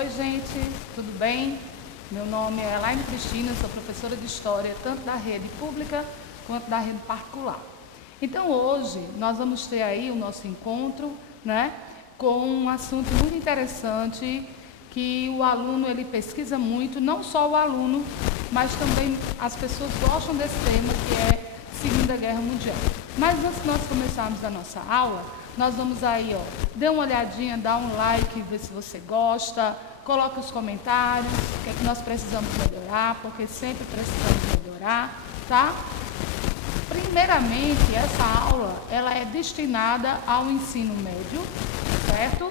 Oi, gente, tudo bem? Meu nome é Elaine Cristina, sou professora de História, tanto da rede pública quanto da rede particular. Então, hoje, nós vamos ter aí o nosso encontro, né, com um assunto muito interessante, que o aluno, ele pesquisa muito, não só o aluno, mas também as pessoas gostam desse tema, que é Segunda Guerra Mundial. Mas antes de nós começarmos a nossa aula, nós vamos aí, dê uma olhadinha, dá um like, ver se você gosta, coloca os comentários, o que é que nós precisamos melhorar, porque sempre precisamos melhorar, tá? Primeiramente, essa aula, ela é destinada ao ensino médio, certo?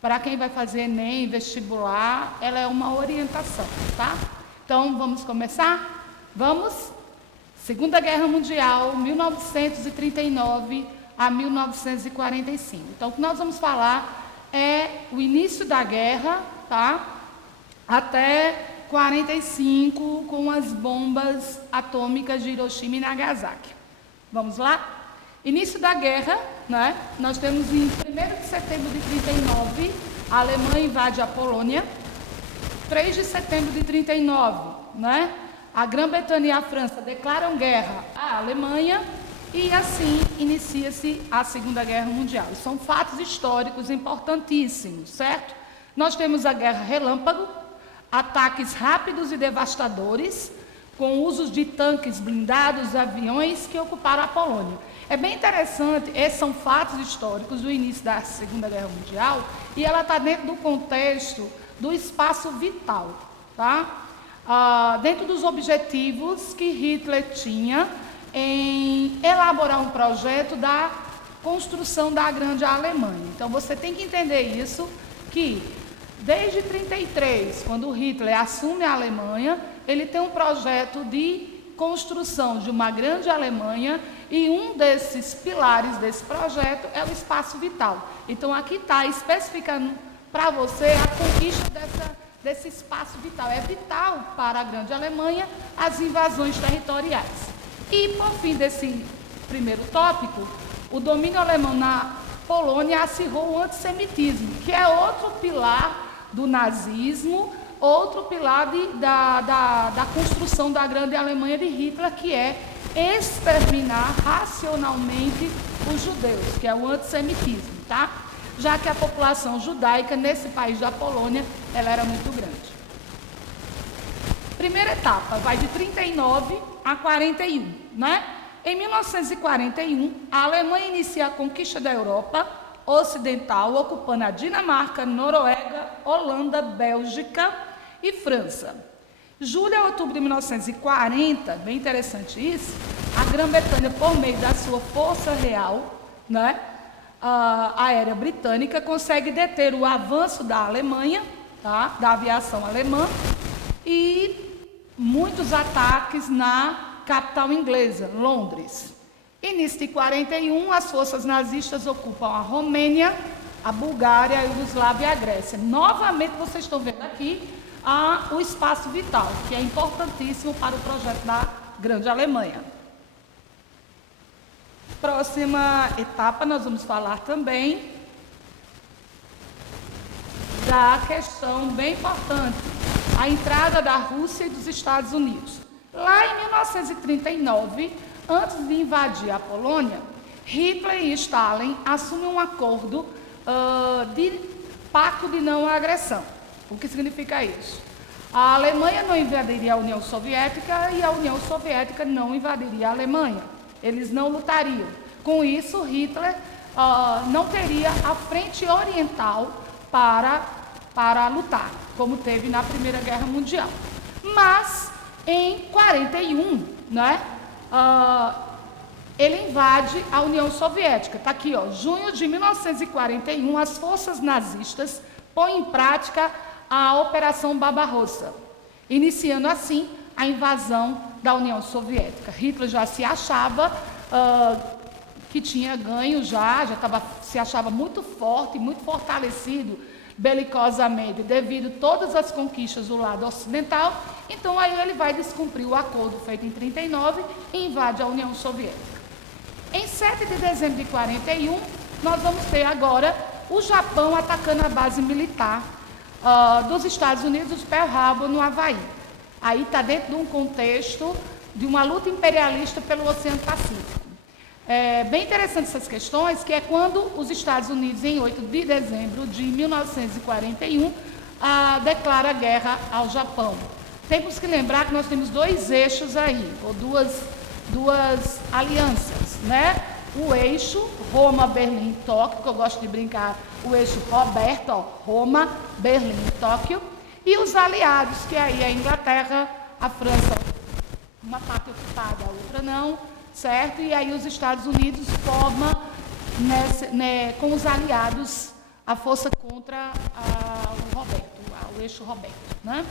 Para quem vai fazer Enem, vestibular, ela é uma orientação, tá? Então, vamos começar? Vamos? Segunda Guerra Mundial, 1939 a 1945. Então, o que nós vamos falar é o início da guerra, tá? Até 45, com as bombas atômicas de Hiroshima e Nagasaki. Vamos lá? Início da guerra, né? Nós temos em 1º de setembro de 39, a Alemanha invade a Polônia. 3 de setembro de 39, né? A Grã-Bretanha e a França declaram guerra à Alemanha e assim inicia-se a Segunda Guerra Mundial. São fatos históricos importantíssimos, certo? Nós temos a Guerra Relâmpago, ataques rápidos e devastadores, com usos de tanques blindados, aviões que ocuparam a Polônia. É bem interessante, esses são fatos históricos do início da Segunda Guerra Mundial e ela está dentro do contexto do espaço vital, tá? Dentro dos objetivos que Hitler tinha em elaborar um projeto da construção da Grande Alemanha. Então, você tem que entender isso, que desde 1933, quando Hitler assume a Alemanha, ele tem um projeto de construção de uma grande Alemanha e um desses pilares desse projeto é o espaço vital. Então, aqui está especificando para você a conquista desse espaço vital. É vital para a grande Alemanha as invasões territoriais. E, por fim desse primeiro tópico, o domínio alemão na Polônia acirrou o antissemitismo, que é outro pilar do nazismo, outro pilar da construção da grande Alemanha de Hitler, que é exterminar racionalmente os judeus, que é o antissemitismo, tá? Já que a população judaica nesse país da Polônia, ela era muito grande. Primeira etapa, vai de 39 a 41, né? Em 1941, a Alemanha inicia a conquista da Europa Ocidental, ocupando a Dinamarca, Noruega, Holanda, Bélgica e França. Julho a outubro de 1940, bem interessante isso, a Grã-Bretanha, por meio da sua força real, né, aérea britânica, consegue deter o avanço da Alemanha, tá, da aviação alemã, e muitos ataques na capital inglesa, Londres. Início de 41, as forças nazistas ocupam a Romênia, a Bulgária, a Iugoslávia e a Grécia. Novamente, vocês estão vendo aqui o espaço vital, que é importantíssimo para o projeto da Grande Alemanha. Próxima etapa, nós vamos falar também da questão bem importante, a entrada da Rússia e dos Estados Unidos. Lá em 1939, antes de invadir a Polônia, Hitler e Stalin assumem um acordo de pacto de não agressão. O que significa isso? A Alemanha não invadiria a União Soviética e a União Soviética não invadiria a Alemanha. Eles não lutariam. Com isso, Hitler não teria a frente oriental para lutar, como teve na Primeira Guerra Mundial. Mas, em 41, né, ele invade a União Soviética. Está aqui, junho de 1941, as forças nazistas põem em prática a Operação Barbarossa, iniciando assim a invasão da União Soviética. Hitler já se achava que tinha ganho, se achava muito forte, muito fortalecido belicosamente, devido a todas as conquistas do lado ocidental. Então, aí ele vai descumprir o acordo feito em 1939 e invade a União Soviética. Em 7 de dezembro de 41, nós vamos ter agora o Japão atacando a base militar dos Estados Unidos, os Pearl Harbor, no Havaí. Aí está dentro de um contexto de uma luta imperialista pelo Oceano Pacífico. É bem interessante essas questões, que é quando os Estados Unidos, em 8 de dezembro de 1941, declara guerra ao Japão. Temos que lembrar que nós temos 2 eixos aí, ou duas alianças, né? O eixo Roma, Berlim, Tóquio, que eu gosto de brincar, o eixo Roberto, ó, Roma, Berlim, Tóquio, e os aliados, que aí é a Inglaterra, a França, uma parte ocupada, a outra não, certo? E aí os Estados Unidos formam, com os aliados, a força contra o Roberto, o eixo Roberto, né?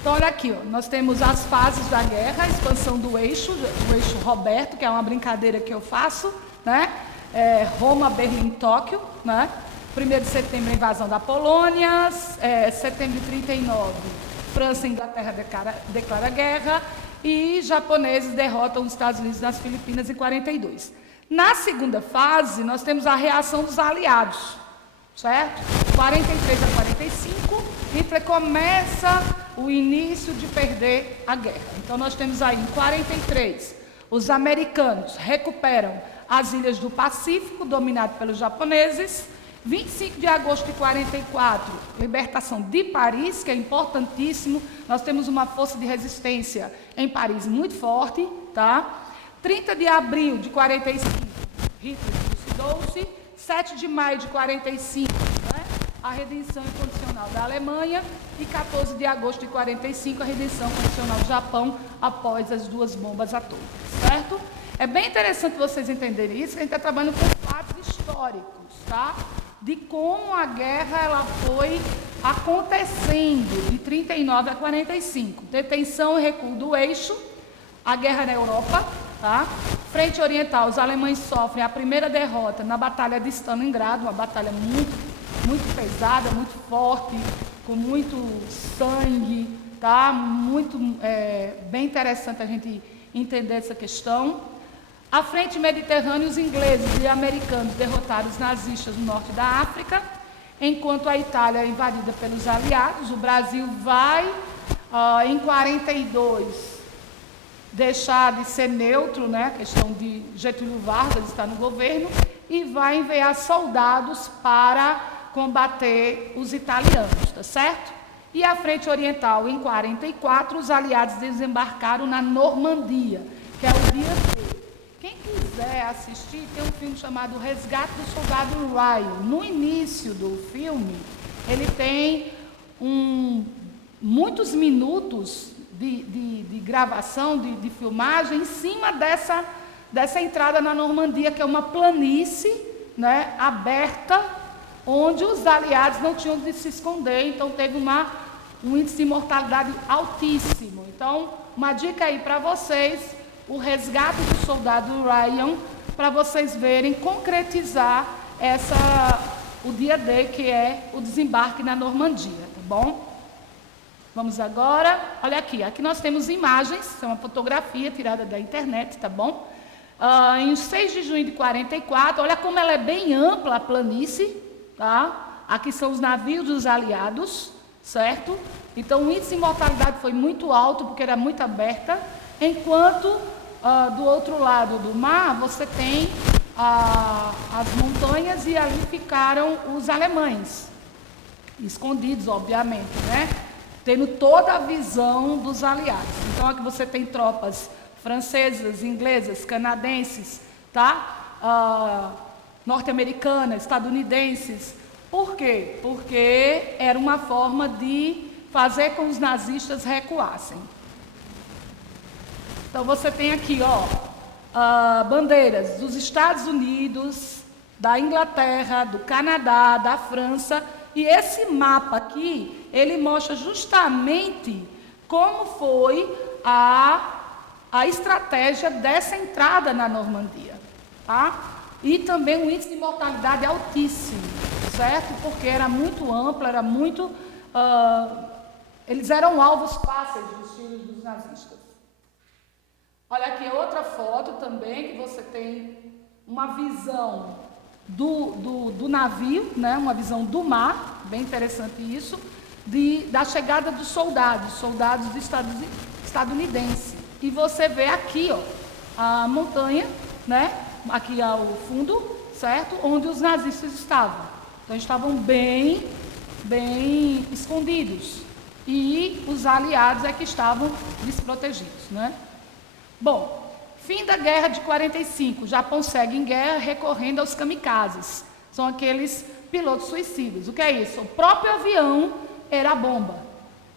Então, olha aqui, ó, nós temos as fases da guerra, a expansão do eixo, o eixo Roberto, que é uma brincadeira que eu faço, né? Roma, Berlim, Tóquio, né? 1º de setembro, a invasão da Polônia, setembro de 39, França e Inglaterra declara guerra, e japoneses derrotam os Estados Unidos nas Filipinas em 42. Na segunda fase, nós temos a reação dos aliados, certo? 43 a 45, Hitler começa o início de perder a guerra. Então, nós temos aí, em 43, os americanos recuperam as ilhas do Pacífico, dominado pelos japoneses. 25 de agosto de 44, libertação de Paris, que é importantíssimo. Nós temos uma força de resistência em Paris muito forte, tá? 30 de abril de 45, Hitler suicidou-se. 7 de maio de 45, né? A redenção incondicional da Alemanha. E 14 de agosto de 45, a redenção incondicional do Japão, após as 2 bombas atômicas, certo? É bem interessante vocês entenderem isso, que a gente está trabalhando com fatos históricos, tá? De como a guerra ela foi acontecendo de 39 a 45. Detenção e recuo do eixo, a guerra na Europa, tá? Frente oriental, os alemães sofrem a primeira derrota na Batalha de Stalingrado, uma batalha muito pesada, muito forte, com muito sangue, tá? Bem interessante a gente entender essa questão. À frente mediterrânea, os ingleses e americanos derrotaram os nazistas no norte da África, enquanto a Itália é invadida pelos aliados. O Brasil vai, em 42, deixar de ser neutro, né? A questão de Getúlio Vargas estar no governo, e vai enviar soldados para combater os italianos, tá certo? E à frente oriental, em 44, os aliados desembarcaram na Normandia, que é o dia D. Quem quiser assistir, tem um filme chamado Resgate do Soldado Ryan. No início do filme, ele tem muitos minutos de gravação, de filmagem, em cima dessa entrada na Normandia, que é uma planície, né, aberta, onde os aliados não tinham de se esconder, então teve um índice de mortalidade altíssimo. Então, uma dica aí para vocês, o Resgate do Soldado Ryan, para vocês verem, concretizar o dia D, que é o desembarque na Normandia, tá bom? Vamos agora, olha aqui nós temos imagens, é uma fotografia tirada da internet, tá bom? Em 6 de junho de 44, olha como ela é bem ampla a planície, tá? Aqui são os navios dos aliados, certo? Então o índice de mortalidade foi muito alto, porque era muito aberta, enquanto do outro lado do mar você tem as montanhas, e ali ficaram os alemães, escondidos, obviamente, né? Tendo toda a visão dos aliados. Então aqui você tem tropas francesas, inglesas, canadenses, tá? Norte-americanas, estadunidenses. Por quê? Porque era uma forma de fazer com que os nazistas recuassem. Então você tem aqui, bandeiras dos Estados Unidos, da Inglaterra, do Canadá, da França, e esse mapa aqui, ele mostra justamente como foi a estratégia dessa entrada na Normandia, tá? E também um índice de mortalidade altíssimo, certo? Porque era muito amplo, era muito... eles eram alvos fáceis dos tiros dos nazistas. Olha aqui outra foto também, que você tem uma visão do navio, né? Uma visão do mar, Bem interessante isso, da chegada dos soldados estadunidenses. E você vê aqui, ó, a montanha, né? Aqui ao fundo, certo? Onde os nazistas estavam. Então, estavam bem escondidos. E os aliados é que estavam desprotegidos, né? Bom, fim da guerra de 45, o Japão segue em guerra recorrendo aos kamikazes. São aqueles pilotos suicidas. O que é isso? O próprio avião era a bomba.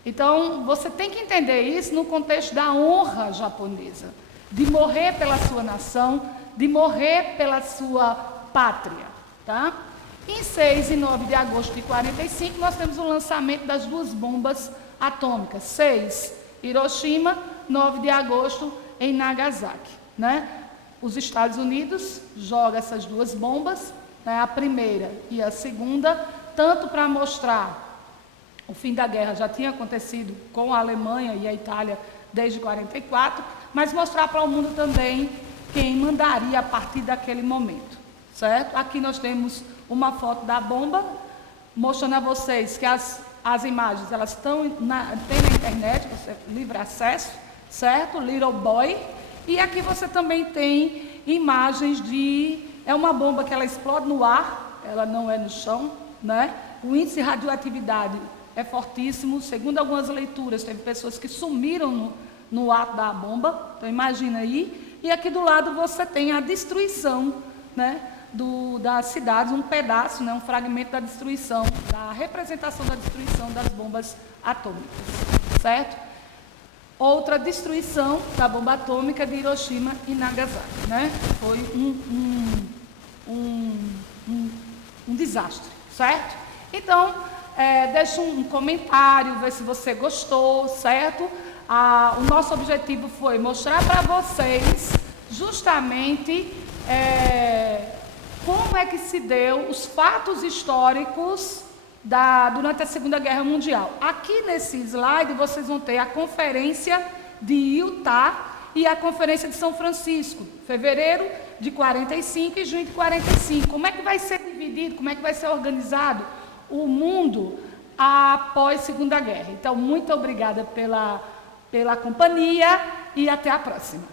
Então, você tem que entender isso no contexto da honra japonesa, de morrer pela sua nação, de morrer pela sua pátria, tá? Em 6 e 9 de agosto de 45, nós temos o lançamento das duas bombas atômicas. 6, Hiroshima, 9 de agosto, em Nagasaki, né? Os Estados Unidos jogam essas duas bombas, né? A primeira e a segunda, tanto para mostrar o fim da guerra já tinha acontecido com a Alemanha e a Itália desde 44, mas mostrar para o mundo também quem mandaria a partir daquele momento, certo? Aqui nós temos uma foto da bomba, mostrando a vocês que as imagens elas tem na internet, você livre acesso, certo? Little Boy. E aqui você também tem imagens é uma bomba que ela explode no ar, ela não é no chão, né? O índice de radioatividade é fortíssimo, segundo algumas leituras, teve pessoas que sumiram no ato da bomba, então imagina aí. E aqui do lado você tem a destruição, né, das cidades, um pedaço, né, um fragmento da destruição, da representação da destruição das bombas atômicas, certo? Outra destruição da bomba atômica de Hiroshima e Nagasaki, né? Foi um desastre, certo? Então, deixa um comentário, vê se você gostou, certo? O nosso objetivo foi mostrar para vocês justamente como é que se deu os fatos históricos durante a Segunda Guerra Mundial. Aqui nesse slide vocês vão ter a conferência de Utah e a conferência de São Francisco, fevereiro de 45 e junho de 45. Como é que vai ser dividido, como é que vai ser organizado o mundo após Segunda Guerra? Então, muito obrigada pela companhia e até a próxima.